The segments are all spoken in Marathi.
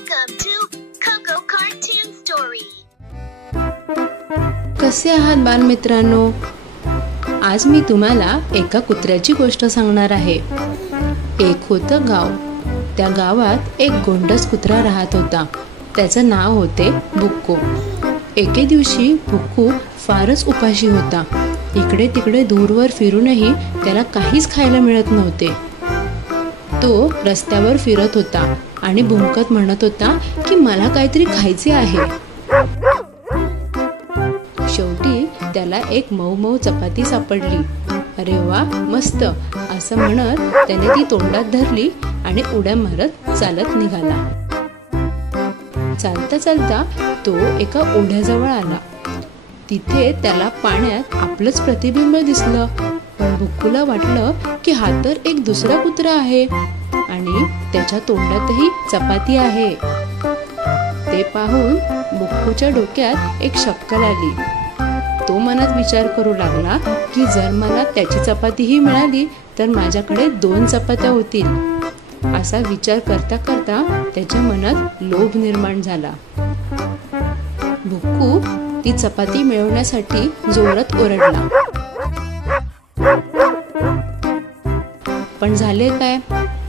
Welcome to Coco Cartoon Story. कसे आहात बालमित्रांनो? आज मी तुम्हाला एका कुत्र्याची गोष्ट सांगणार आहे. एक होतं गाव. त्या गावात एक गोंडस कुत्रा राहत होता. त्याचं नाव होते बुक्कू. एके दिवशी बुक्कू फारच उपाशी होता. इकडे तिकडे दूरवर फिरूनही त्याला काहीच खायला मिळत नव्हते. तो रस्त्यावर फिरत होता आणि भुंकत म्हणत होता की मला काहीतरी खायचे आहे. शेवटी त्याला एक मऊ मऊ चपाती सापडली. अरे वा, मस्त असं म्हणत त्याने ती तोंडात धरली आणि उड्या मारत चालत निघाला. चालता चालता तो एका ओढ्याजवळ आला. तिथे त्याला पाण्यात आपलंच प्रतिबिंब दिसलं. पण बुक्कूला वाटलं की हा तर एक दुसरा कुत्रा आहे आणि त्याच्या तोंडातही चपाती आहे. ते पाहून बुक्कूच्या डोक्यात एक शक्कल आली. तो मनात विचार करू लागला की जर मला त्याची चपातीही मिळाली तर माझ्याकडे 2 चपात्या होतील. असा विचार करता करता त्याच्या मनात लोभ निर्माण झाला. बुक्कू ती चपाती मिळवण्यासाठी जोरात ओरडला. पण झाले काय?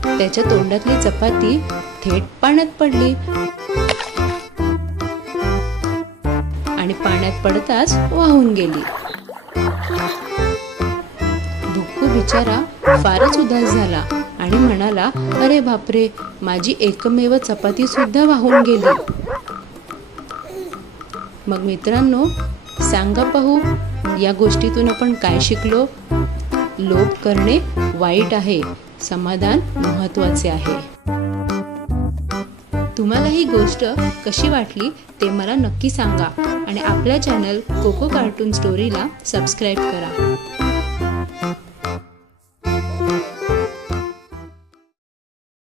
त्याच्या तोंडातली चपाती थेट पाण्यात पडली आणि पाण्यात पडताच वाहून गेली. बुक्कू बिचारा फारच उदास झाला आणि म्हणाला, अरे बापरे, माझी एकमेव चपाती सुद्धा वाहून गेली. मग मित्रांनो, सांगा पाहू, या गोष्टीतून आपण काय शिकलो? लोभ करणे वाईट आहे, समाधान महत्त्वाचे आहे. तुम्हाला ही गोष्ट कशी वाटली ते मला नक्की सांगा आणि आपल्या चॅनल कोको कार्टून स्टोरीला सबस्क्राईब करा.